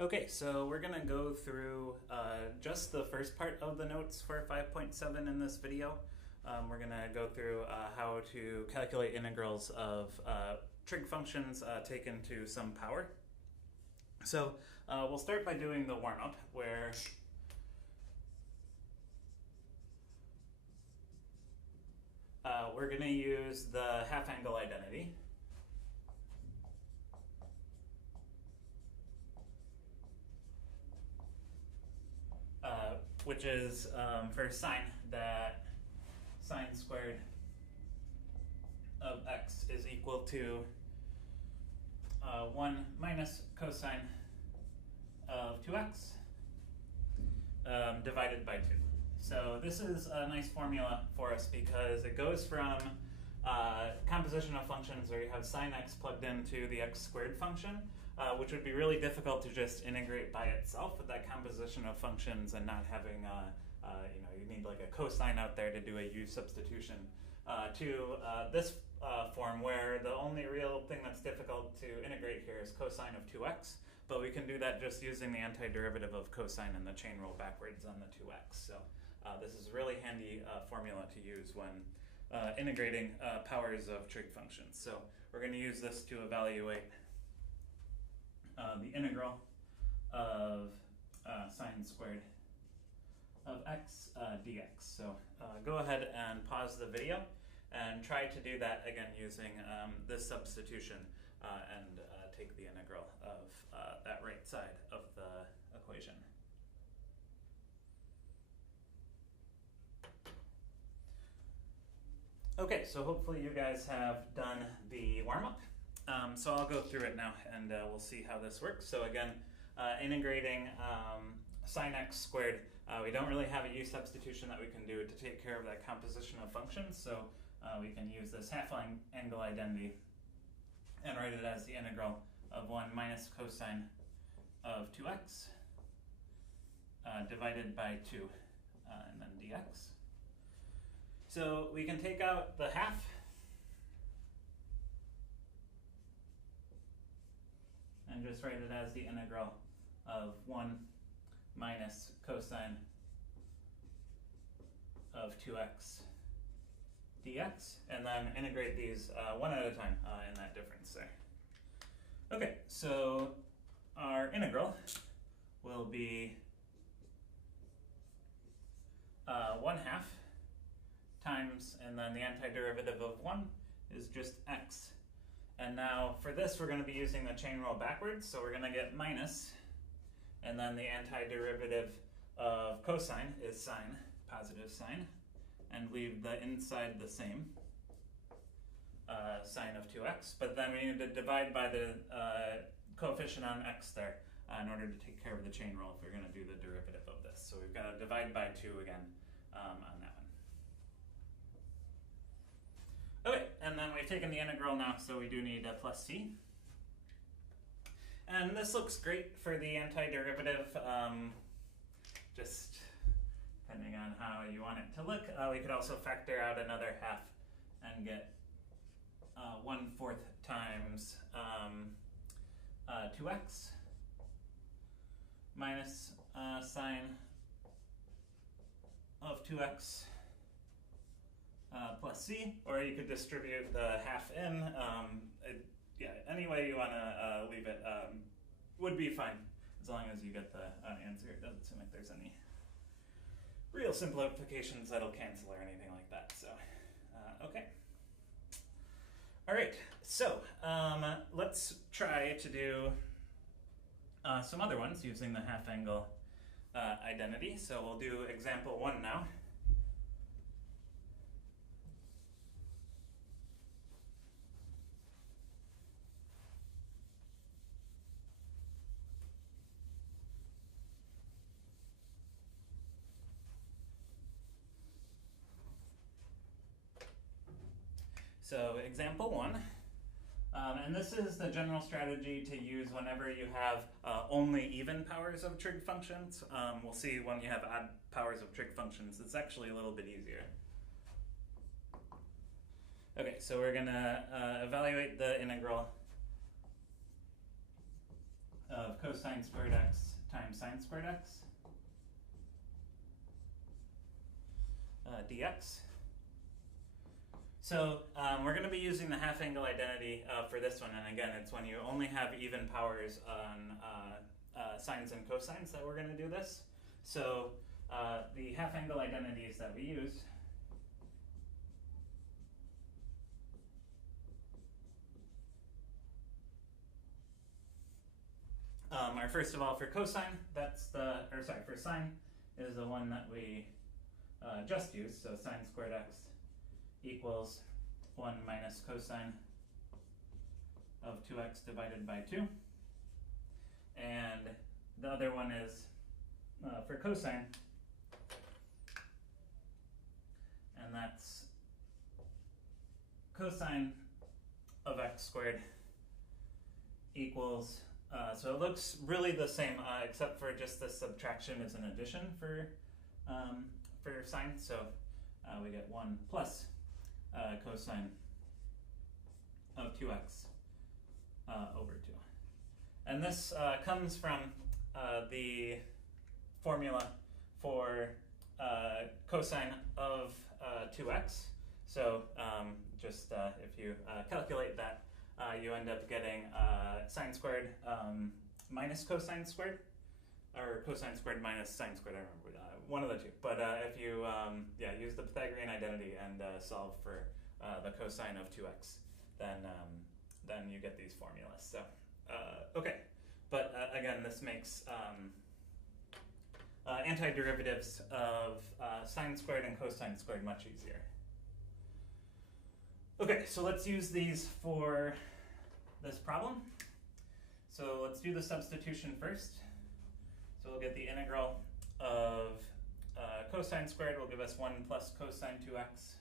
Okay, so we're going to go through just the first part of the notes for 5.7 in this video. We're going to go through how to calculate integrals of trig functions taken to some power. So we'll start by doing the warm-up, where we're going to use the half-angle identity. Which is for sine, that sine squared of x is equal to 1 minus cosine of 2x divided by 2. So this is a nice formula for us because it goes from composition of functions where you have sine x plugged into the x squared function, which would be really difficult to just integrate by itself with that composition of functions and not having, you need like a cosine out there to do a u substitution, to this form where the only real thing that's difficult to integrate here is cosine of 2x, but we can do that just using the antiderivative of cosine and the chain rule backwards on the 2x. So this is a really handy formula to use when integrating powers of trig functions. So we're going to use this to evaluate the integral of sine squared of x dx. So go ahead and pause the video and try to do that again using this substitution and take the integral of that right side of the equation. Okay, so hopefully you guys have done the warm-up. So I'll go through it now and we'll see how this works. So again, integrating sine x squared, we don't really have a u substitution that we can do to take care of that composition of functions, so we can use this half-angle identity and write it as the integral of 1 minus cosine of 2x divided by 2 and then dx. So we can take out the half and just write it as the integral of 1 minus cosine of 2x dx, and then integrate these one at a time in that difference there. Okay, so our integral will be 1/2 times, and then the antiderivative of 1 is just x. And now for this, we're going to be using the chain rule backwards, so we're going to get minus, and then the antiderivative of cosine is sine, positive sine, and leave the inside the same, sine of 2x. But then we need to divide by the coefficient on x there in order to take care of the chain rule if we're going to do the derivative of this. So we've got to divide by 2 again on that one. Okay, and then we've taken the integral now, so we do need a plus c. And this looks great for the antiderivative, just depending on how you want it to look. We could also factor out another half and get 1/4 times 2x minus sine of 2x plus c, or you could distribute the half in. Yeah, any way you want to leave it would be fine, as long as you get the answer. It doesn't seem like there's any real simplifications that'll cancel or anything like that. So, okay. All right, so let's try to do some other ones using the half-angle identity. So we'll do example 1 now. So example 1, and this is the general strategy to use whenever you have only even powers of trig functions. We'll see when you have odd powers of trig functions, it's actually a little bit easier. Okay, so we're going to evaluate the integral of cosine squared x times sine squared x dx. So we're going to be using the half angle identity for this one, and again, it's when you only have even powers on sines and cosines that we're going to do this. So the half angle identities that we use are, first of all, for cosine, for sine is the one that we just used, so sine squared x equals 1 minus cosine of 2x divided by 2. And the other one is for cosine, and that's cosine of x squared equals, so it looks really the same except for just the subtraction is an addition for sine, so we get 1 plus cosine of 2x over 2. And this comes from the formula for cosine of 2x. So just if you calculate that, you end up getting sine squared minus cosine squared, or cosine squared minus sine squared, I remember, one of the two. But if you use the Pythagorean identity and solve for the cosine of 2x, then you get these formulas. So okay, but again, this makes antiderivatives of sine squared and cosine squared much easier. Okay, so let's use these for this problem. So let's do the substitution first. So we'll get the integral of cosine squared will give us 1 plus cosine 2x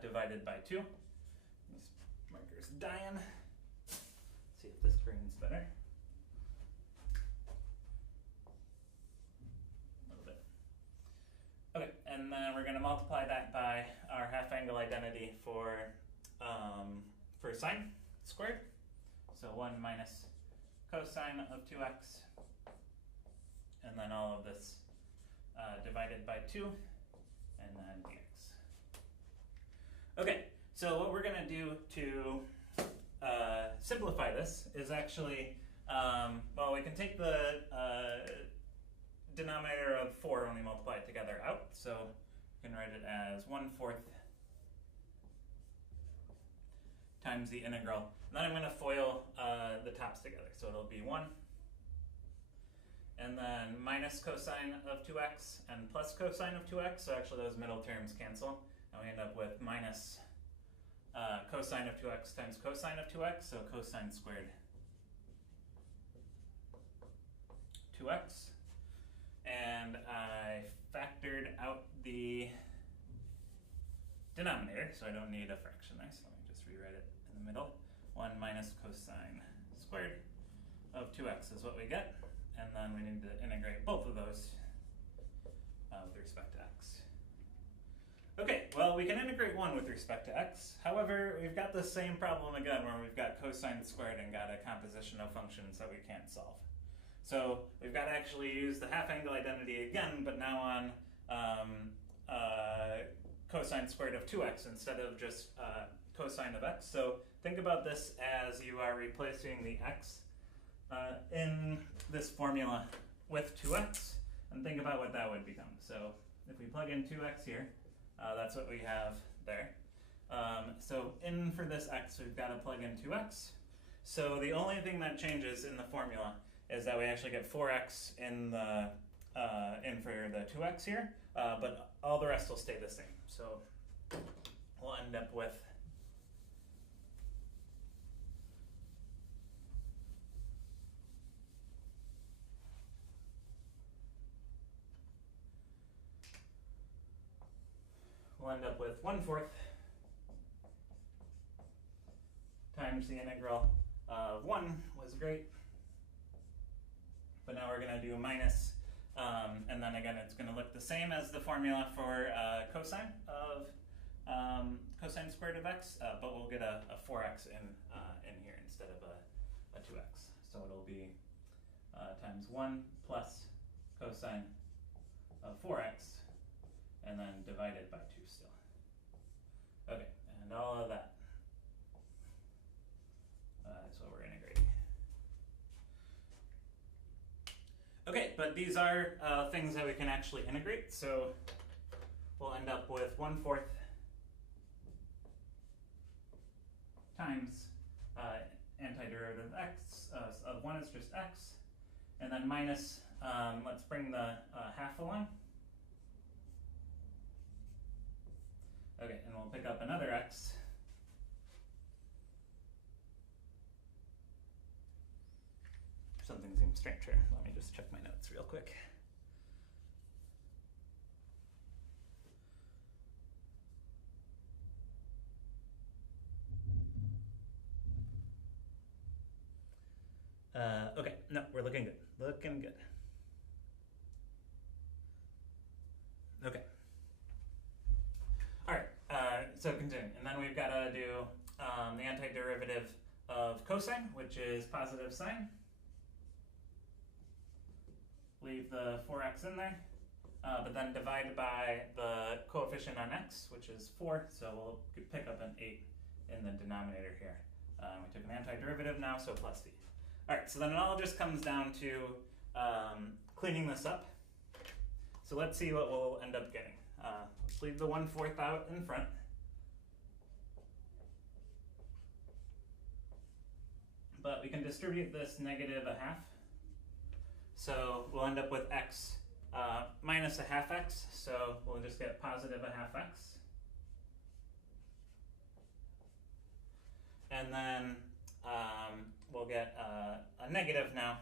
divided by 2. This marker's dying. Let's see if this green's better. A little bit. Okay, and then we're going to multiply that by our half angle identity for sine squared. So 1 minus cosine of 2x, and then all of this divided by 2, and then dx. Okay, so what we're going to do to simplify this is actually, well, we can take the denominator of 4 when we multiply it together out. So we can write it as 1/4 times the integral. And then I'm going to FOIL the tops together. So it'll be 1. And then minus cosine of 2x and plus cosine of 2x. So actually those middle terms cancel. And we end up with minus cosine of 2x times cosine of 2x. So cosine squared 2x. And I factored out the denominator, so I don't need a fraction there. So let me just rewrite it in the middle. 1 minus cosine squared of 2x is what we get. And then we need to integrate both of those with respect to x. Okay, well, we can integrate one with respect to x. However, we've got the same problem again where we've got cosine squared and got a composition of functions that we can't solve. So we've got to actually use the half angle identity again, but now on cosine squared of 2x instead of just cosine of x. So think about this as you are replacing the x in this formula with 2x, and think about what that would become. So if we plug in 2x here, that's what we have there. So in for this x, we've got to plug in 2x. So the only thing that changes in the formula is that we actually get 4x in for the 2x here, but all the rest will stay the same. So we'll end up with we'll end up with 1/4 times the integral of 1 was great. But now we're going to do minus, and then again it's going to look the same as the formula for cosine cosine squared of x, but we'll get a 4x in here instead of a 2x. So it'll be times 1 plus cosine of 4x, and then divided by 2 still. Okay, and all of that is what we're integrating. Okay, but these are things that we can actually integrate, so we'll end up with 1/4 times antiderivative of x, of 1 is just x, and then minus, let's bring the half along. Okay, and we'll pick up another x. Something seems strange here. Let me just check my notes real quick. Okay, no, we're looking good. Looking good. Okay. All right, so continue. And then we've got to do the antiderivative of cosine, which is positive sine. Leave the 4x in there, but then divide by the coefficient on x, which is 4, so we'll pick up an 8 in the denominator here. We took an antiderivative now, so plus d. All right, so then it all just comes down to cleaning this up. So let's see what we'll end up getting. Let's leave the 1/4 out in front. But we can distribute this negative a half. So we'll end up with x minus a half x, so we'll just get positive a half x. And then we'll get a negative now,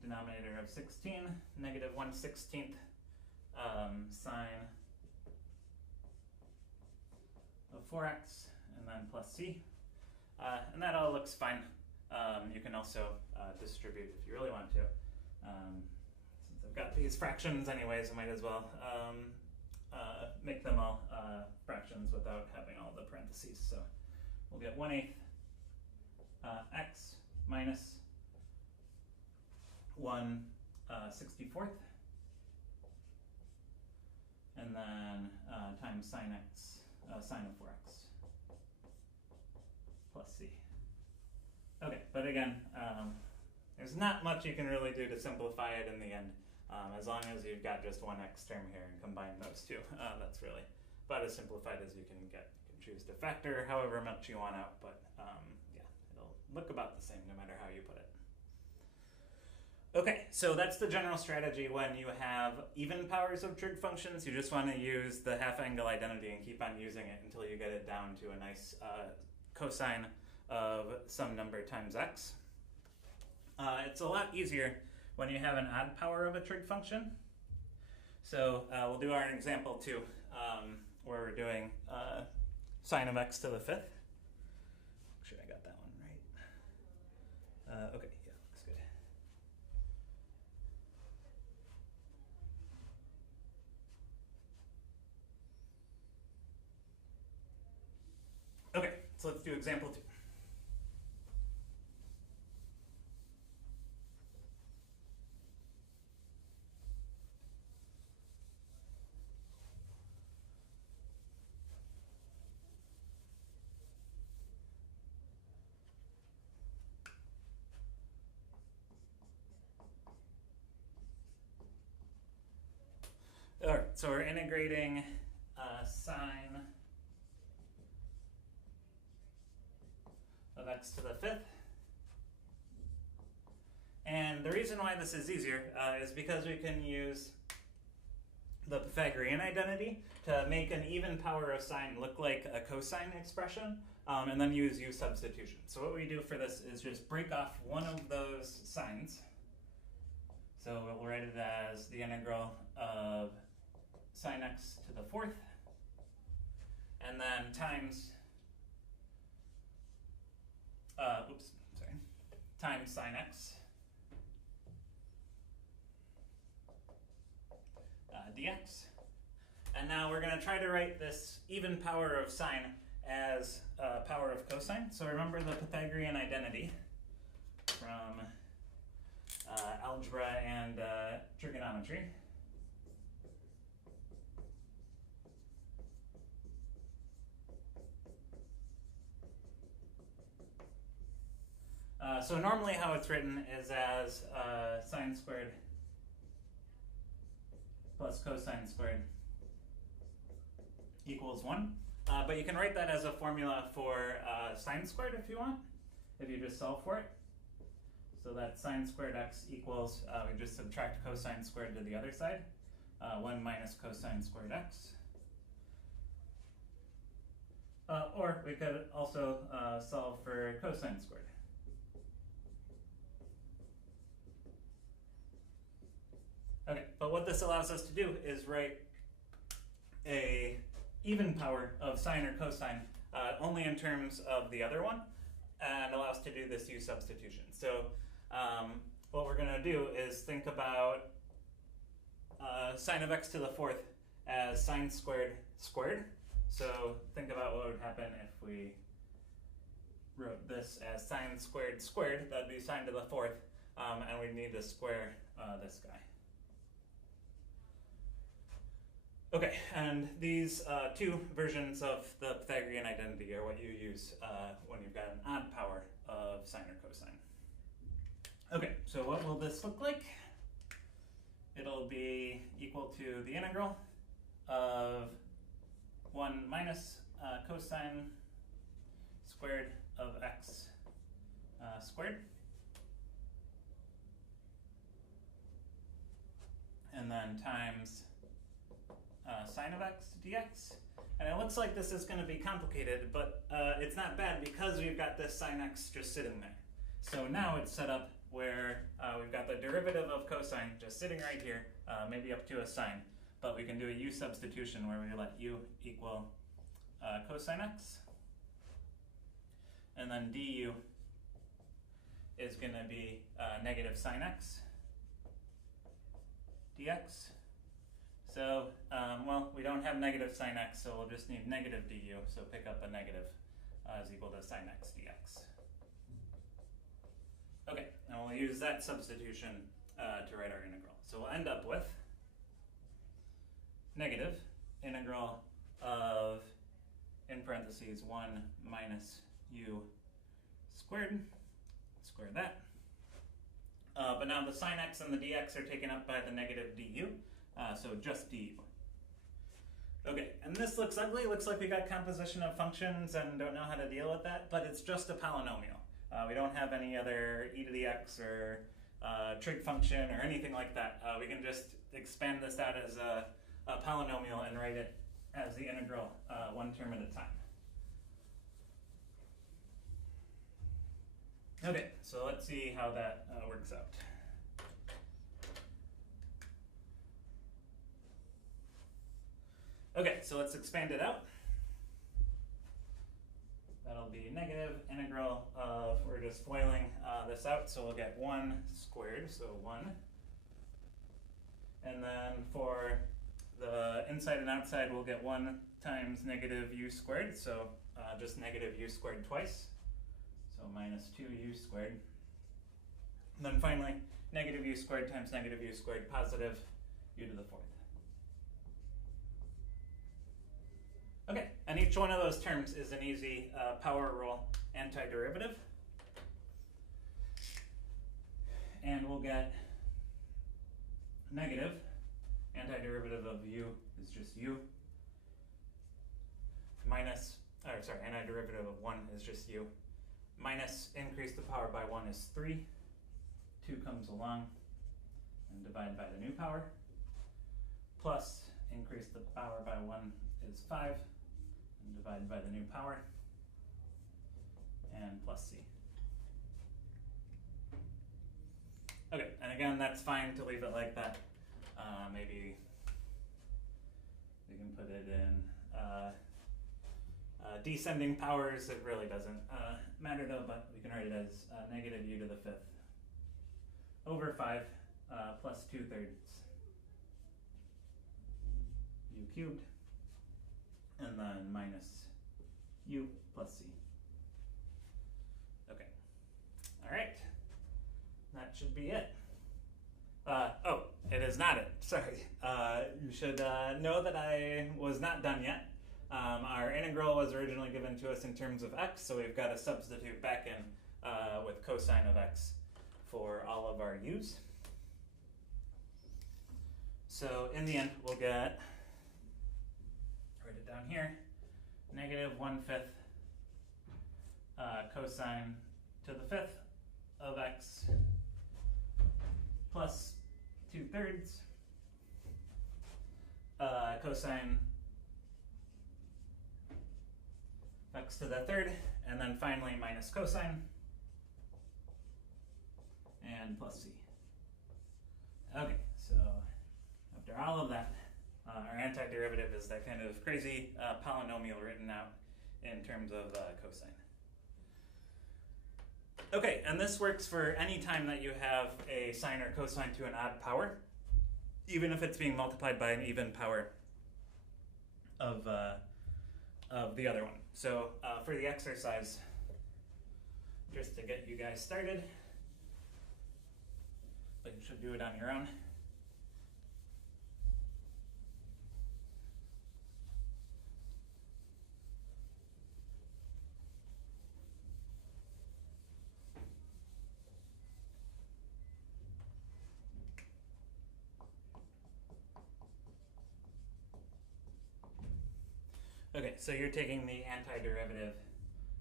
denominator of 16, negative 1/16 sine of 4x, and then plus c. And that all looks fine. You can also distribute if you really want to. Since I've got these fractions anyways, I might as well make them all fractions without having all the parentheses. So we'll get 1/8 x minus 1/64, and then times sine x, sine of 4x, plus c. Okay, but again, there's not much you can really do to simplify it in the end, as long as you've got just one x term here and combine those two. That's really about as simplified as you can get. You can choose to factor however much you want out, but yeah, it'll look about the same no matter how you put it. Okay, so that's the general strategy when you have even powers of trig functions. You just want to use the half angle identity and keep on using it until you get it down to a nice cosine of some number times x. It's a lot easier when you have an odd power of a trig function. So we'll do our example 2, where we're doing sine of x to the 5th. Make sure I got that one right. Okay, yeah, looks good. Okay, so let's do example 2. All right, so we're integrating sine of x to the 5th. And the reason why this is easier is because we can use the Pythagorean identity to make an even power of sine look like a cosine expression, and then use u substitution. So what we do for this is just break off one of those signs. So we'll write it as the integral of sine x to the 4th, and then times, times sine x dx. And now we're going to try to write this even power of sine as power of cosine. So remember the Pythagorean identity from algebra and trigonometry. So normally how it's written is as sine squared plus cosine squared equals 1. But you can write that as a formula for sine squared if you want, if you just solve for it. So that sine squared x equals, we just subtract cosine squared to the other side, 1 minus cosine squared x. Or we could also solve for cosine squared. Okay, but what this allows us to do is write a even power of sine or cosine only in terms of the other one, and allow us to do this u substitution. So what we're going to do is think about sine of x to the fourth as sine squared squared. So think about what would happen if we wrote this as sine squared squared. That would be sine to the fourth, and we need to square this guy. Okay, and these two versions of the Pythagorean identity are what you use when you've got an odd power of sine or cosine. Okay, so what will this look like? It'll be equal to the integral of 1 minus cosine squared of x squared. And then times sine of x dx. And it looks like this is going to be complicated, but it's not bad because we've got this sine x just sitting there. So now it's set up where we've got the derivative of cosine just sitting right here, maybe up to a sine. But we can do a u substitution where we let u equal cosine x. And then du is going to be negative sine x dx. So, well, we don't have negative sine x, so we'll just need negative du, so pick up a negative is equal to sine x dx. Okay, and we'll use that substitution to write our integral. So we'll end up with negative integral of, in parentheses, 1 minus u squared, square that. But now the sine x and the dx are taken up by the negative du. So just du. Okay, and this looks ugly. Looks like we got composition of functions and don't know how to deal with that, but it's just a polynomial. We don't have any other e to the x or trig function or anything like that. We can just expand this out as a polynomial and write it as the integral one term at a time. Okay, so let's see how that works out. Okay, so let's expand it out. That'll be negative integral of, we're just foiling this out, so we'll get 1 squared, so 1. And then for the inside and outside, we'll get 1 times negative u squared, so just negative u squared twice. So minus 2u squared. And then finally, negative u squared times negative u squared, positive u to the fourth. Okay, and each one of those terms is an easy power rule antiderivative. And we'h get negative antiderivative of u is just u, minus, or sorry, antiderivative of 1 is just u, minus increase the power by 1 is 3, 2 comes along, and divide by the new power, plus increase the power by 1 is 5, and divide by the new power, and plus c. Okay, and again, that's fine to leave it like that. Maybe we can put it in descending powers. It really doesn't matter though, but we can write it as negative u to the fifth over 5 plus 2/3 u u cubed, and then minus u plus c. Okay. All right. That should be it. Oh, it is not it. Sorry. You should know that I was not done yet. Our integral was originally given to us in terms of x, so we've got to substitute back in with cosine of x for all of our u's. So in the end, we'll get, write it down here, negative 1/5 cosine to the 5th of x plus 2/3 cosine x to the 3rd, and then finally minus cosine and plus c. Okay, so after all of that, our antiderivative is that kind of crazy polynomial written out in terms of cosine. Okay, and this works for any time that you have a sine or cosine to an odd power, even if it's being multiplied by an even power of the other one. So for the exercise, just to get you guys started, but you should do it on your own. Okay, so you're taking the antiderivative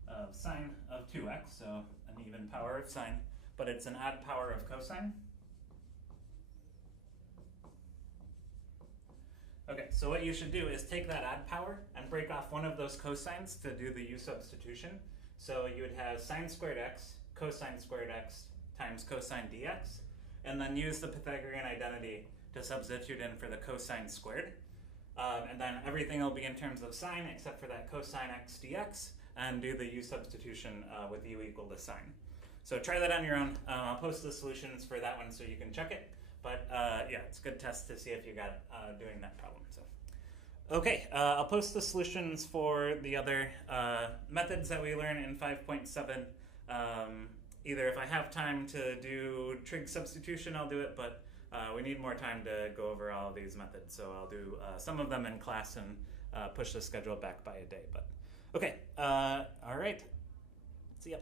of sine of 2x, so an even power of sine, but it's an odd power of cosine. Okay, so what you should do is take that odd power and break off one of those cosines to do the u substitution. So you would have sine squared x, cosine squared x times cosine dx, and then use the Pythagorean identity to substitute in for the cosine squared. And then everything will be in terms of sine except for that cosine x dx, and do the u substitution with u equal to sine. So try that on your own. I'll post the solutions for that one so you can check it. But yeah, it's a good test to see if you got it doing that problem. So, okay, I'll post the solutions for the other methods that we learn in 5.7. Either if I have time to do trig substitution, I'll do it, but we need more time to go over all of these methods, so I'll do some of them in class and push the schedule back by a day. But okay, all right, see ya.